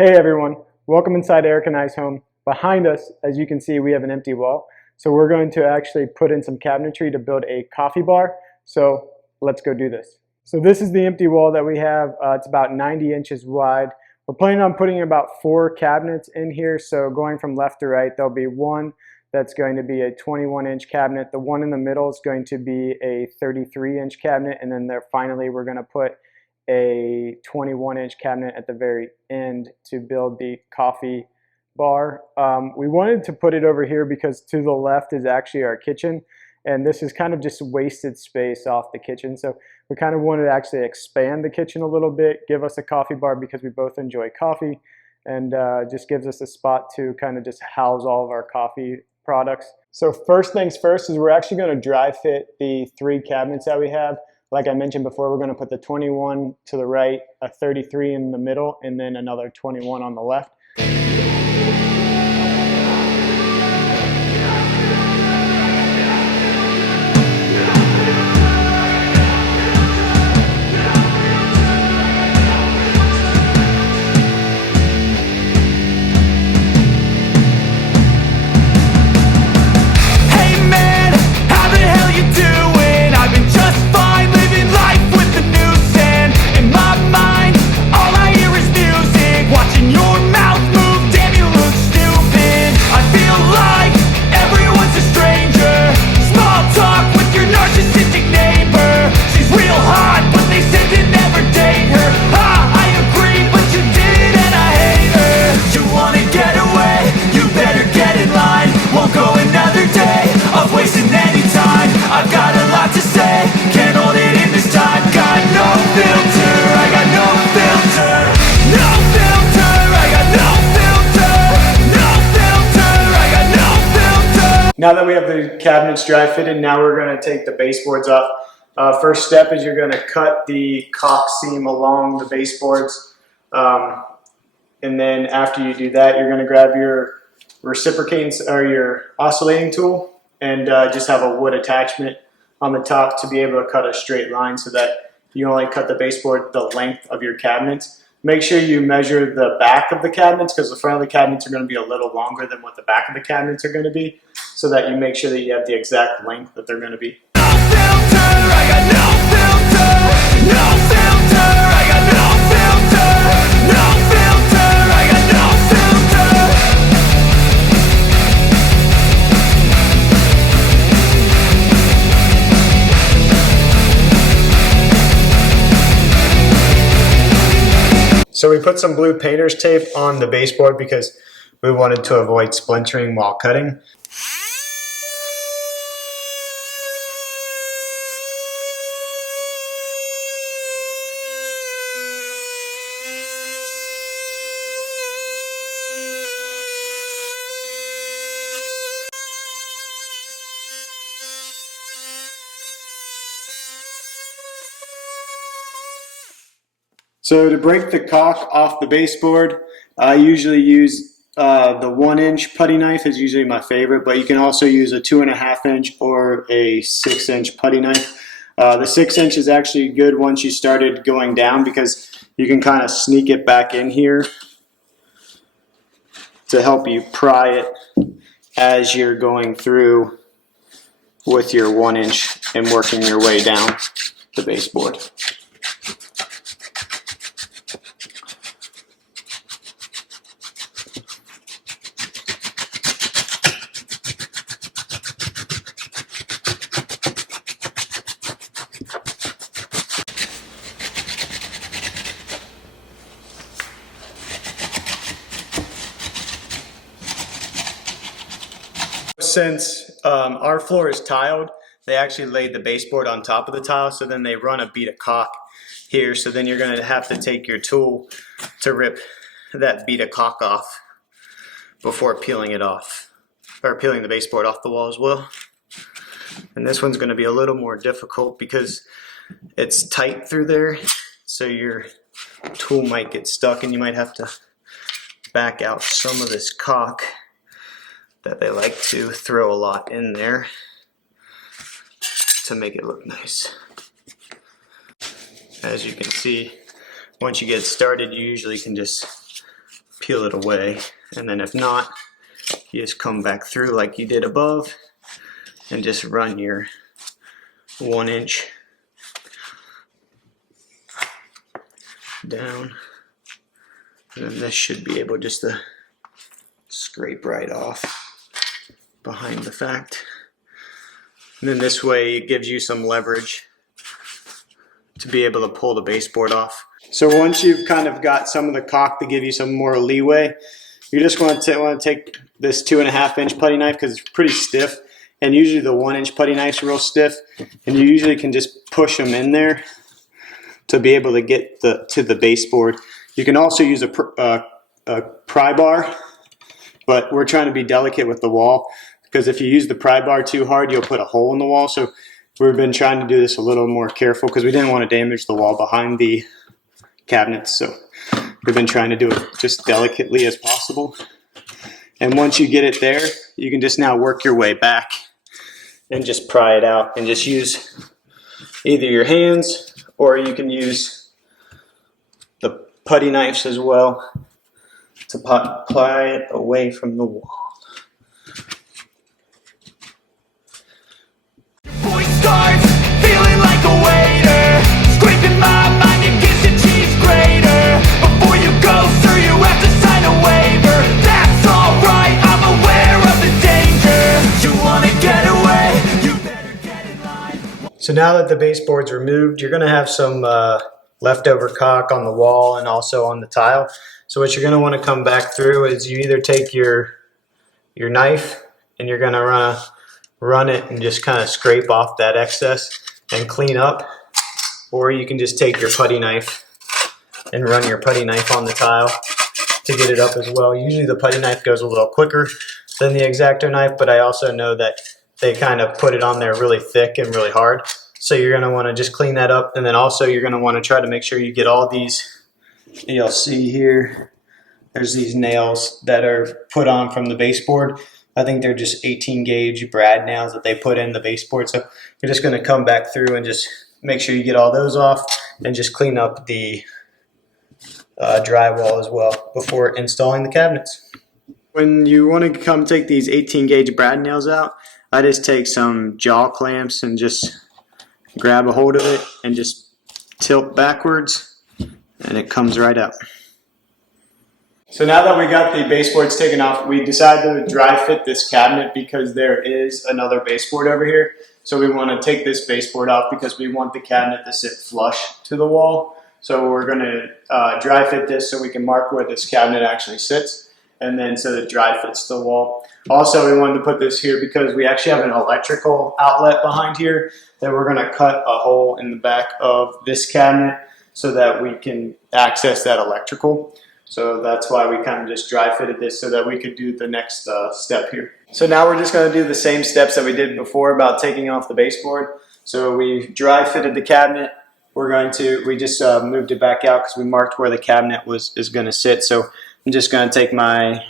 Hey everyone, welcome inside Eric and I's home. Behind us, as you can see, we have an empty wall. So we're going to actually put in some cabinetry to build a coffee bar. So let's go do this. So this is the empty wall that we have. It's about 90 inches wide. We're planning on putting about 4 cabinets in here. So going from left to right, there'll be one that's going to be a 21-inch cabinet. The one in the middle is going to be a 33-inch cabinet. And then finally, we're going to put a 21-inch cabinet at the very end to build the coffee bar. We wanted to put it over here because to the left is actually our kitchen, and this is kind of just wasted space off the kitchen. So we kind of wanted to actually expand the kitchen a little bit, give us a coffee bar because we both enjoy coffee, and just gives us a spot to kind of just house all of our coffee products. So first things first is we're actually going to dry fit the 3 cabinets that we have. Like I mentioned before, we're going to put the 21 to the right, a 33 in the middle, and then another 21 on the left. Now that we have the cabinets dry fitted, now we're going to take the baseboards off. First step is you're going to cut the caulk seam along the baseboards. And then after you do that, you're going to grab your reciprocating or your oscillating tool and just have a wood attachment on the top to be able to cut a straight line so that you only cut the baseboard the length of your cabinets. Make sure you measure the back of the cabinets because the front of the cabinets are going to be a little longer than what the back of the cabinets are going to be, so that you make sure that you have the exact length that they're going to be. So we put some blue painter's tape on the baseboard because we wanted to avoid splintering while cutting. So to break the caulk off the baseboard, I usually use the 1-inch putty knife is usually my favorite, but you can also use a 2.5-inch or a 6-inch putty knife. The 6-inch is actually good once you started going down because you can kind of sneak it back in here to help you pry it as you're going through with your 1-inch and working your way down the baseboard. Since our floor is tiled, they actually laid the baseboard on top of the tile, so then they run a bead of caulk here, so then you're going to have to take your tool to rip that bead of caulk off before peeling it off, or peeling the baseboard off the wall as well. And this one's going to be a little more difficult because it's tight through there, so your tool might get stuck and you might have to back out some of this caulk that they like to throw a lot in there to make it look nice. As you can see, once you get started, you usually can just peel it away, and then if not, you just come back through like you did above and just run your 1 inch down, and then this should be able just to scrape right off behind the fact. And then this way it gives you some leverage to be able to pull the baseboard off. So once you've kind of got some of the caulk to give you some more leeway, you just want to take this 2.5 inch putty knife, because it's pretty stiff, and usually the 1 inch putty knife's real stiff, and you usually can just push them in there to be able to get to the baseboard. You can also use a pry bar, but we're trying to be delicate with the wall, because if you use the pry bar too hard, you'll put a hole in the wall. So we've been trying to do this a little more careful, because we didn't want to damage the wall behind the cabinets. So we've been trying to do it just delicately as possible. And once you get it there, you can just now work your way back and just pry it out, and just use either your hands, or you can use the putty knives as well to pry it away from the wall. Voice starts feeling like a waiter, scraping my mind against a cheese grater. Before you go, sir, you have to sign a waiver. That's alright, I'm aware of the danger. You wanna get away, you better get in line. So now that the baseboard's removed, you're going to have some leftover caulk on the wall and also on the tile. So what you're going to want to come back through is you either take your knife and you're going to run it and just kind of scrape off that excess and clean up, or you can just take your putty knife and run your putty knife on the tile to get it up as well. Usually the putty knife goes a little quicker than the X-Acto knife, but I also know that they kind of put it on there really thick and really hard. So you're going to want to just clean that up, and then also you're going to want to try to make sure you get all these, you'll see here, there's these nails that are put on from the baseboard. I think they're just 18 gauge brad nails that they put in the baseboard. So you're just going to come back through and just make sure you get all those off, and just clean up the drywall as well before installing the cabinets. When you want to come take these 18 gauge brad nails out, I just take some jaw clamps and just grab a hold of it and just tilt backwards, and it comes right out. So now that we got the baseboards taken off, we decided to dry fit this cabinet because there is another baseboard over here. So we want to take this baseboard off because we want the cabinet to sit flush to the wall. So we're going to dry fit this so we can mark where this cabinet actually sits, and then so that it dry fits the wall. Also, we wanted to put this here because we actually have an electrical outlet behind here that we're going to cut a hole in the back of this cabinet so that we can access that electrical. So that's why we kind of just dry fitted this so that we could do the next step here. So now we're just going to do the same steps that we did before about taking off the baseboard. So we dry fitted the cabinet. We just moved it back out because we marked where the cabinet is going to sit. So I'm just going to take my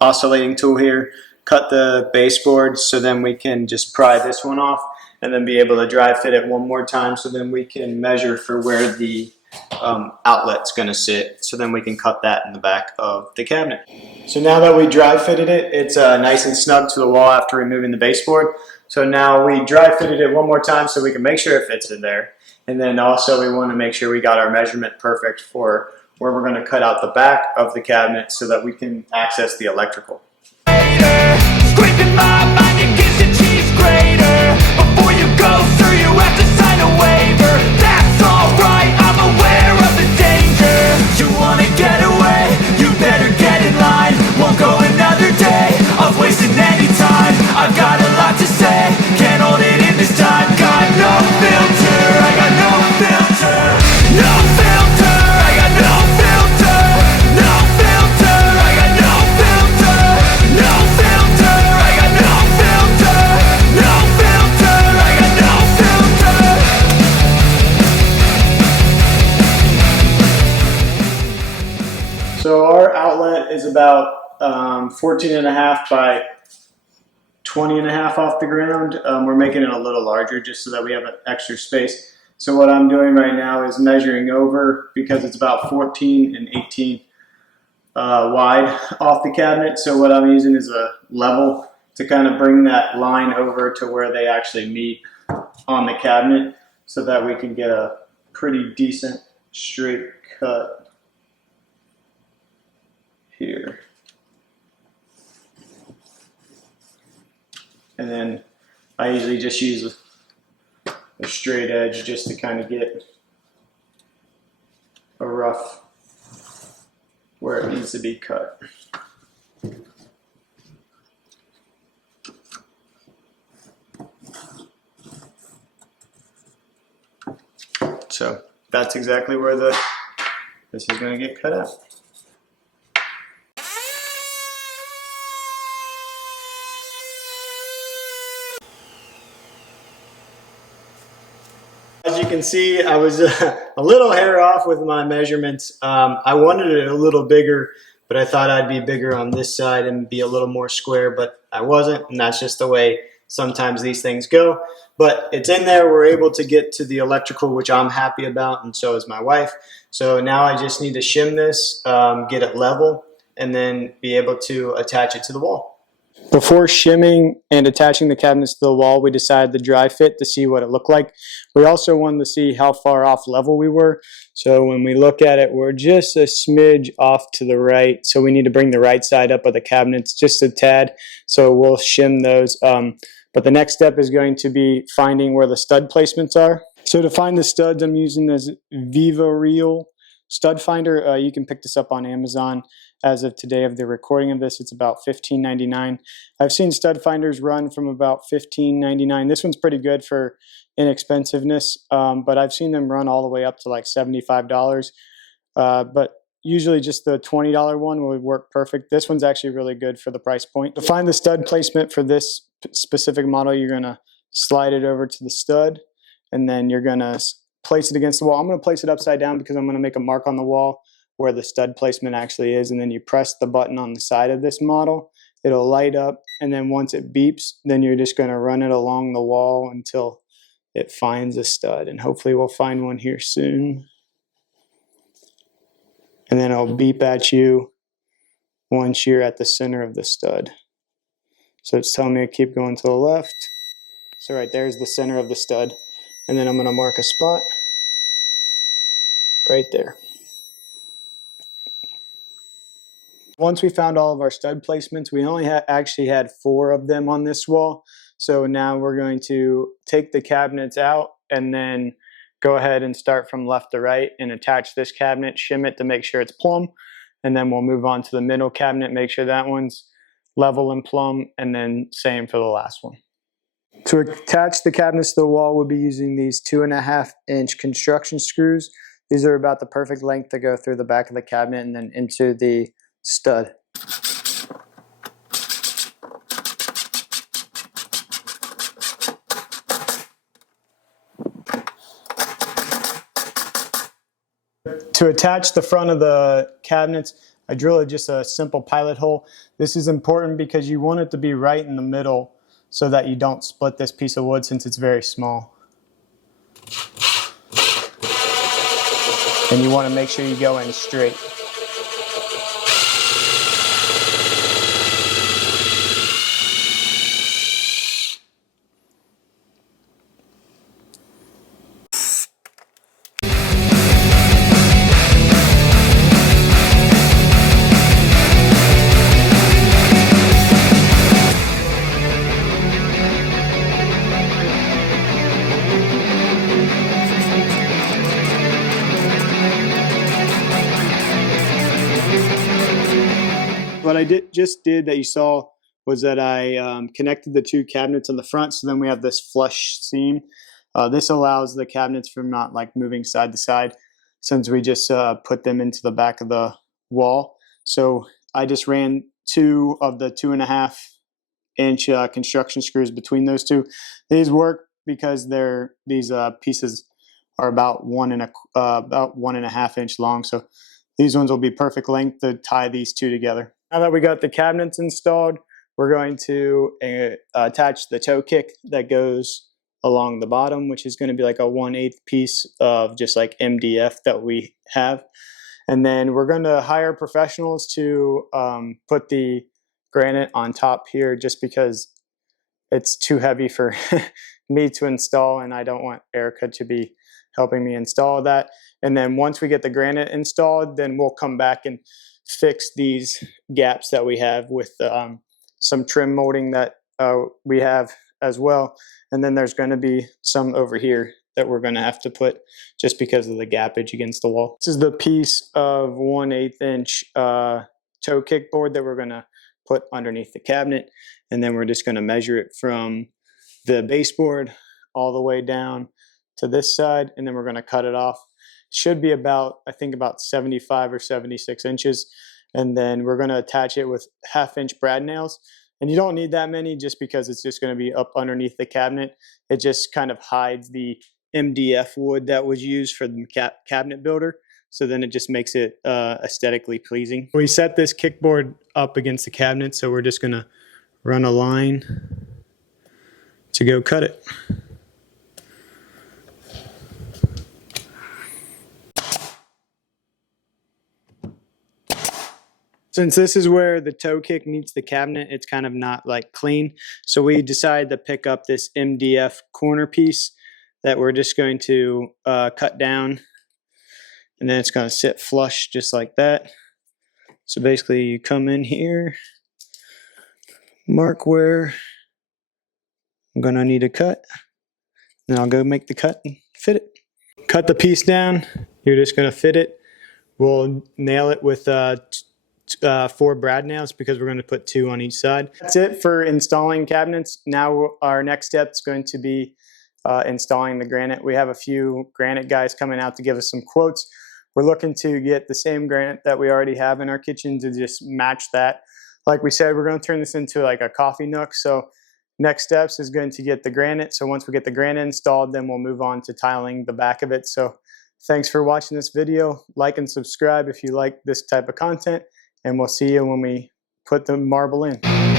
oscillating tool here, cut the baseboard so then we can just pry this one off, and then be able to dry fit it one more time so then we can measure for where the outlet's going to sit, so then we can cut that in the back of the cabinet. So now that we dry fitted it, it's nice and snug to the wall after removing the baseboard. So now we dry fitted it one more time so we can make sure it fits in there, and then also we want to make sure we got our measurement perfect for where we're going to cut out the back of the cabinet so that we can access the electrical. Scraping my mind against a cheese grater. Before you go, sir, you have to sign a waiver. That's alright, I'm aware of the danger. You wanna get away, you better get in line. Won't go another day of wasting any time. I've got a lot to say, can't hold it in this time. Got no filter, I got no filter. No filter, I got no filter. No filter, I got no filter. No filter, I got no filter. No filter, I got no filter. So our outlet is about 14.5 by 20.5 off the ground. We're making it a little larger just so that we have an extra space. So what I'm doing right now is measuring over, because it's about 14 and 18 wide off the cabinet. So what I'm using is a level to kind of bring that line over to where they actually meet on the cabinet so that we can get a pretty decent straight cut here. And then I usually just use a straight edge just to kind of get a rough where it needs to be cut. So that's exactly where this is going to get cut out. As you can see, I was a little hair off with my measurements. I wanted it a little bigger, but I thought I'd be bigger on this side and be a little more square, but I wasn't, and that's just the way sometimes these things go. But it's in there. We're able to get to the electrical, which I'm happy about, and so is my wife. So now I just need to shim this, get it level, and then be able to attach it to the wall. Before shimming and attaching the cabinets to the wall, we decided to dry fit to see what it looked like. We also wanted to see how far off level we were. So when we look at it, we're just a smidge off to the right. So we need to bring the right side up of the cabinets just a tad. So we'll shim those. But the next step is going to be finding where the stud placements are. So to find the studs, I'm using this Viva Real stud finder. You can pick this up on Amazon. As of today of the recording of this, it's about $15.99. I've seen stud finders run from about $15.99. This one's pretty good for inexpensiveness, but I've seen them run all the way up to like $75. But usually just the $20 one would work perfect. This one's actually really good for the price point. To find the stud placement for this specific model, you're going to slide it over to the stud, and then you're going to place it against the wall. I'm going to place it upside down because I'm going to make a mark on the wall where the stud placement actually is, and then you press the button on the side of this model. It'll light up, and then once it beeps, then you're just going to run it along the wall until it finds a stud, and hopefully we'll find one here soon. And then it'll beep at you once you're at the center of the stud. So it's telling me to keep going to the left. So right there's the center of the stud, and then I'm going to mark a spot right there. Once we found all of our stud placements, we only actually had 4 of them on this wall. So now we're going to take the cabinets out and then go ahead and start from left to right and attach this cabinet, shim it to make sure it's plumb. And then we'll move on to the middle cabinet, make sure that one's level and plumb, and then same for the last one. To attach the cabinets to the wall, we'll be using these 2.5-inch construction screws. These are about the perfect length to go through the back of the cabinet and then into the stud. To attach the front of the cabinets, I drilled just a simple pilot hole. This is important because you want it to be right in the middle so that you don't split this piece of wood since it's very small. And you want to make sure you go in straight. What I just did that you saw was that I connected the 2 cabinets on the front, so then we have this flush seam. This allows the cabinets from not like moving side to side since we just put them into the back of the wall. So I just ran 2 of the 2.5-inch construction screws between those 2. These work because these pieces are about 1.5 inch long, so these ones will be perfect length to tie these 2 together. Now that we got the cabinets installed, we're going to attach the toe kick that goes along the bottom, which is going to be like a 1/8 piece of just like MDF that we have. And then we're going to hire professionals to put the granite on top here, just because it's too heavy for me to install, and I don't want Erica to be helping me install that. And then once we get the granite installed, then we'll come back and fix these gaps that we have with some trim molding that we have as well. And then there's going to be some over here that we're going to have to put just because of the gappage against the wall. This is the piece of 1/8 inch toe kickboard that we're going to put underneath the cabinet, and then we're just going to measure it from the baseboard all the way down to this side, and then we're going to cut it off. It should be about, I think, about 75 or 76 inches, and then we're going to attach it with 1/2 inch brad nails. And you don't need that many, just because it's just going to be up underneath the cabinet. It just kind of hides the MDF wood that was used for the cabinet builder. So then it just makes it aesthetically pleasing. We set this kickboard up against the cabinet, so we're just going to run a line to go cut it. Since this is where the toe kick meets the cabinet, it's kind of not like clean. So we decided to pick up this MDF corner piece that we're just going to cut down, and then it's going to sit flush just like that. So basically you come in here, mark where I'm going to need a cut, and I'll go make the cut and fit it. Cut the piece down, you're just going to fit it. We'll nail it with 4 brad nails, because we're going to put 2 on each side. That's it for installing cabinets. Now our next step is going to be installing the granite. We have a few granite guys coming out to give us some quotes. We're looking to get the same granite that we already have in our kitchen to just match that. Like we said, we're going to turn this into like a coffee nook. So next steps is going to get the granite. So once we get the granite installed, then we'll move on to tiling the back of it. So thanks for watching this video. Like and subscribe if you like this type of content, and we'll see you when we put the marble in.